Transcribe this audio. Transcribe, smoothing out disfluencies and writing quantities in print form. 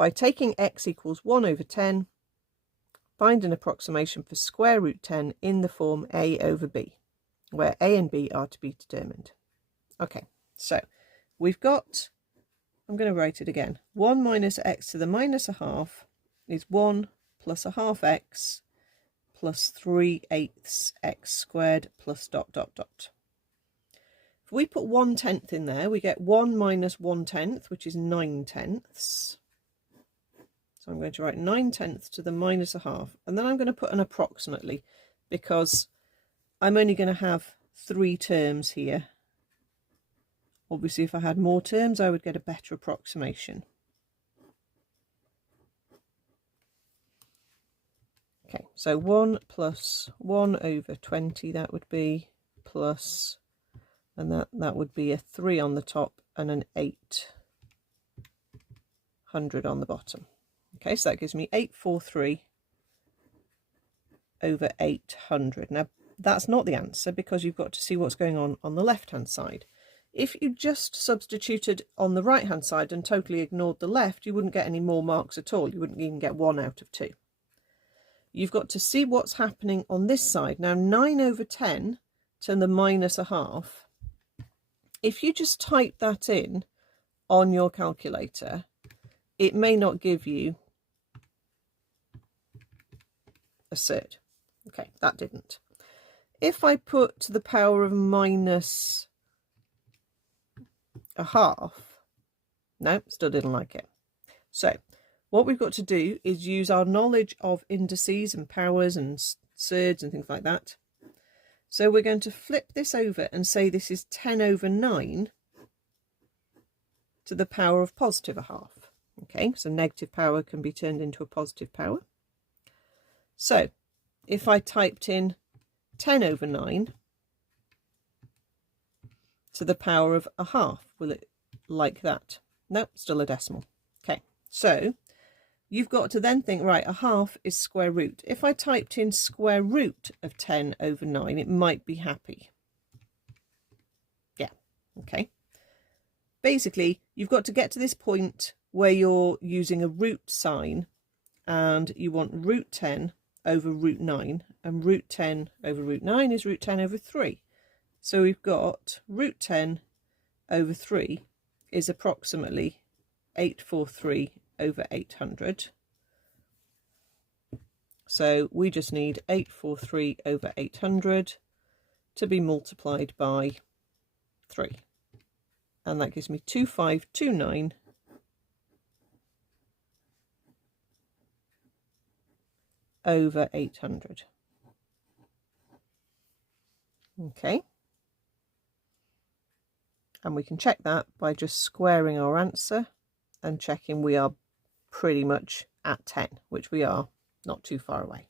by taking x equals 1 over 10, find an approximation for square root 10 in the form a over b, where a and b are to be determined. Okay, so we've got, I'm going to write it again, 1 minus x to the minus a half is 1 plus a half x plus 3/8 x squared plus dot dot dot. If we put 1/10 in there, we get 1 minus 1/10, which is 9/10. So I'm going to write 9/10 to the minus a half, and then I'm going to put an approximately, because I'm only going to have 3 terms here. Obviously, if I had more terms, I would get a better approximation. Okay, so 1 plus 1 over 20, that would be plus, and that would be a 3 on the top and an 800 on the bottom. Okay, so that gives me 843 over 800. Now, that's not the answer because you've got to see what's going on the left-hand side. If you just substituted on the right-hand side and totally ignored the left, you wouldn't get any more marks at all. You wouldn't even get 1 out of 2. You've got to see what's happening on this side. Now, 9 over 10 to the minus a half, if you just type that in on your calculator, it may not give you a third. Okay, that didn't. If I put to the power of minus a half, no, still didn't like it. So what we've got to do is use our knowledge of indices and powers and thirds and things like that. So we're going to flip this over and say this is 10 over 9 to the power of positive a half. Okay, so negative power can be turned into a positive power. So if I typed in 10 over 9 to the power of a half, will it like that? No, still a decimal. Okay, so you've got to then think, right, a half is square root. If I typed in square root of 10 over 9, it might be happy. Yeah, okay. Basically, you've got to get to this point where you're using a root sign and you want root 10 over root 9, and root 10 over root 9 is root 10 over 3. So we've got root 10 over 3 is approximately 843 over 800. So we just need 843 over 800 to be multiplied by 3. And that gives me 2529 over 800. Okay. And we can check that by just squaring our answer and checking we are pretty much at 10, which we are, not too far away.